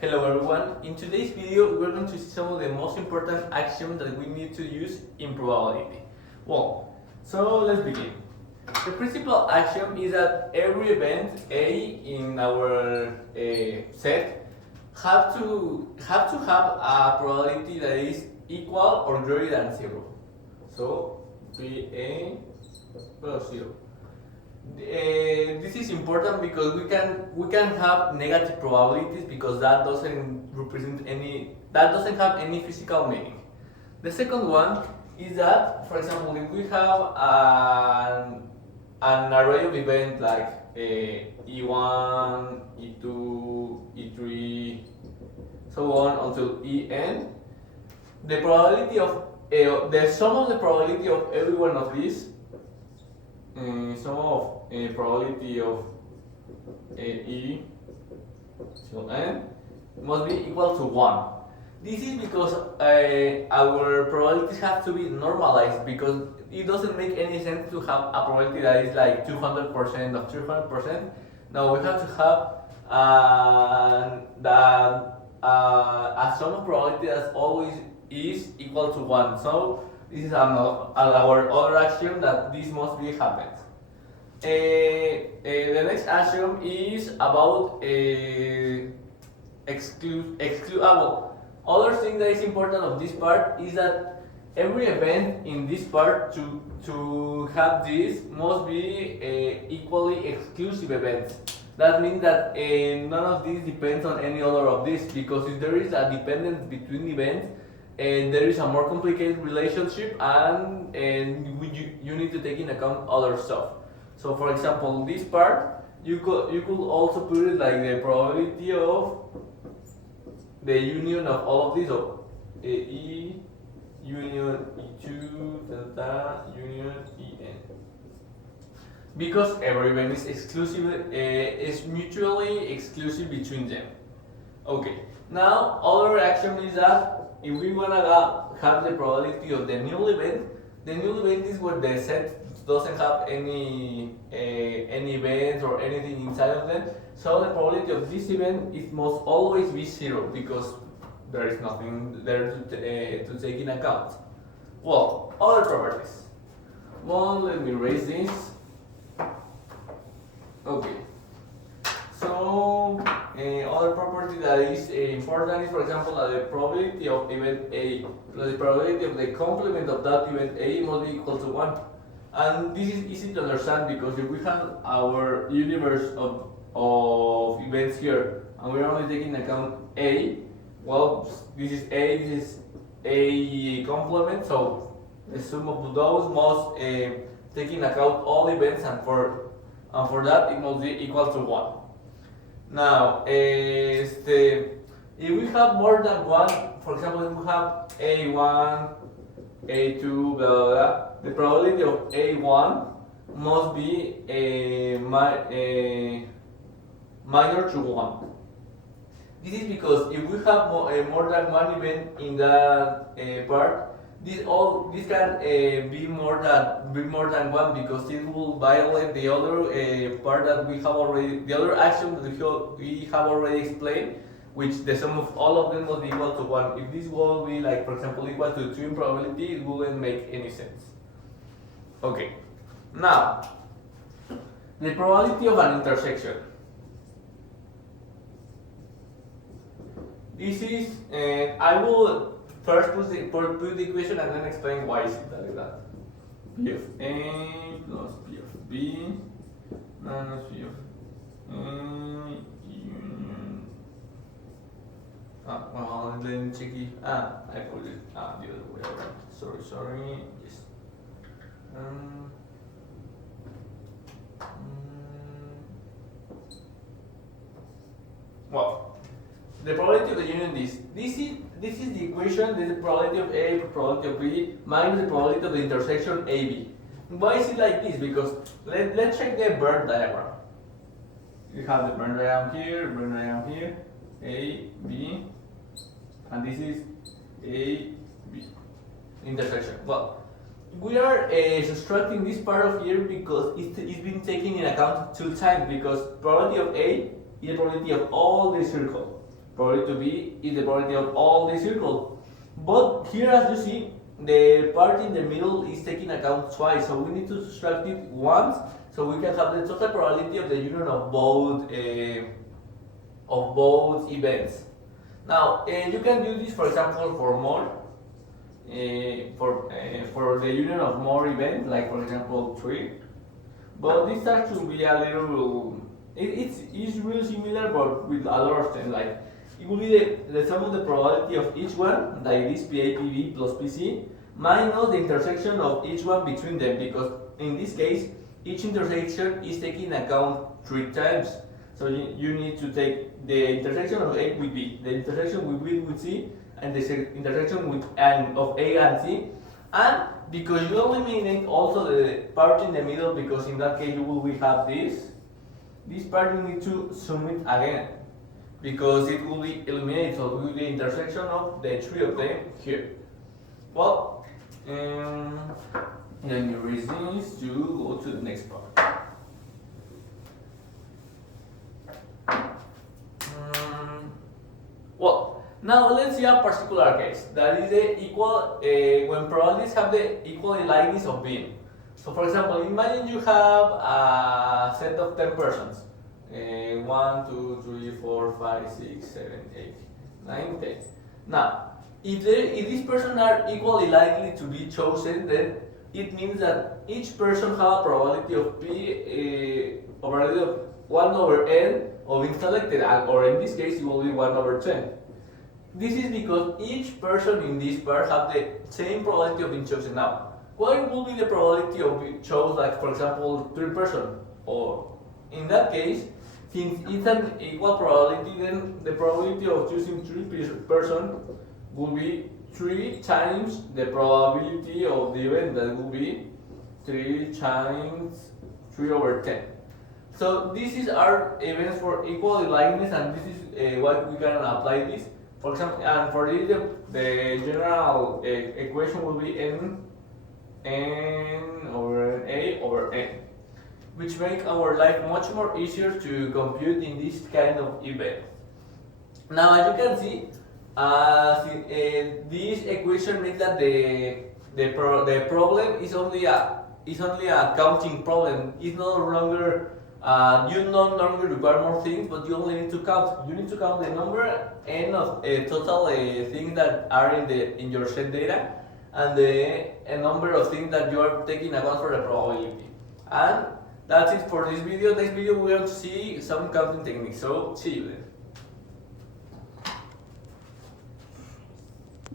Hello everyone, in today's video we're going to see some of the most important axioms that we need to use in probability. Well, so let's begin. The principal axiom is that every event A in our set have to have a probability that is equal or greater than 0. So 3A plus 0. This is important because we can have negative probabilities because that doesn't have any physical meaning. The second one is that, for example, if we have an array of events like E1, E2, E3, so on until En, the probability of the sum of the probability of every one of these, sum of probability of E till N must be equal to 1. This is because our probabilities have to be normalized, because it doesn't make any sense to have a probability that is like 200% of 300%. No, we have to have a sum of probability that always is equal to 1. So this is our other axiom that this must be happened. The next axiom is about other thing that is important of this part is that every event in this part to have this must be equally exclusive events. That means that none of these depends on any other of this, because if there is a dependence between events, there is a more complicated relationship, and you need to take in account other stuff. So for example, this part, you could also put it like the probability of the union of all of these, so E union E2 delta union En, because every event is exclusive, is mutually exclusive between them. Okay, now other axiom is that if we wanna have the probability of the null event is where the set doesn't have any events or anything inside of them. So the probability of this event it must always be 0, because there is nothing there to take in account. Well, other properties. Well, let me erase this. Okay. So other property that is important is, for example, that the probability of event A plus the probability of the complement of that event A must be equal to 1. And this is easy to understand, because if we have our universe of events here and we're only taking into account A, well, this is A complement, so the sum of those must take into account all events, and for that it must be equal to 1. Now, if we have more than one, for example, if we have A1, A2, blah, blah, blah, the probability of A1 must be minor to 1. This is because if we have more than one event in that part, this can be more than one, because it will violate the other part that we have already, the other action that we have already explained, which the sum of all of them must be equal to 1. If this will be, like, for example, equal to 2 in probability, it wouldn't make any sense. Okay, now the probability of an intersection. This is, I will first put the equation and then explain why is it like that. P of A plus P of B minus P of A union. Well, then check it. I put it the other way around. Sorry. Yes. Well, the probability of the union is this is the equation. This is the probability of A, probability of B minus the probability of the intersection AB. Why is it like this? Because let's check the Venn diagram. You have the Venn diagram here, A, B, and this is A, B intersection. Well, we are subtracting this part of here because it's been taken in account 2 times, because probability of A is the probability of all the circle. probability to B is the probability of all the circles. But here, as you see, the part in the middle is taking account twice, so we need to subtract it once, so we can have the total probability of the union of both events. Now, you can do this, for example, for more, for the union of more events, like for example 3. But this has to be a little. It's really similar, but with a lot of things. Like it will be the sum of the probability of each one, like this PA, PB plus PC, minus the intersection of each one between them, because in this case, each intersection is taking account 3 times. So you need to take the intersection of A with B, the intersection with B with C, and the intersection with of A and C. And because you eliminate also the part in the middle, because in that case you will have this part you need to sum it again, because it will be eliminated, so it will be the intersection of the 3 of them here. Well, then you erase this to go to the next part. Well, now let's see a particular case, that is the equal, when probabilities have the equal likeness of being. So for example, imagine you have a set of 10 persons. 1, 2, 3, 4, 5, 6, 7, 8, 9, 10. Now, if these persons are equally likely to be chosen, then it means that each person has a probability of P, probability of 1 over n of being selected, or in this case it will be 1 over 10. This is because each person in this part have the same probability of being chosen. Now, what will be the probability of being chosen, like for example 3 persons? Or in that case, since it's an equal probability, then the probability of choosing 3 persons will be 3 times the probability of the event, that will be 3 times 3 over 10. So this is our events for equal likeness, and this is what we can apply this. For example, and for this the general equation will be n over a over n, which make our life much more easier to compute in this kind of event. Now, as you can see, this equation makes that the problem is only a counting problem. It's no longer you no longer require more things, but you only need to count. You need to count the number n of total things that are in your set data, and the number of things that you are taking account for the probability. And that's it for this video. Next video we will see some counting techniques. So see you then.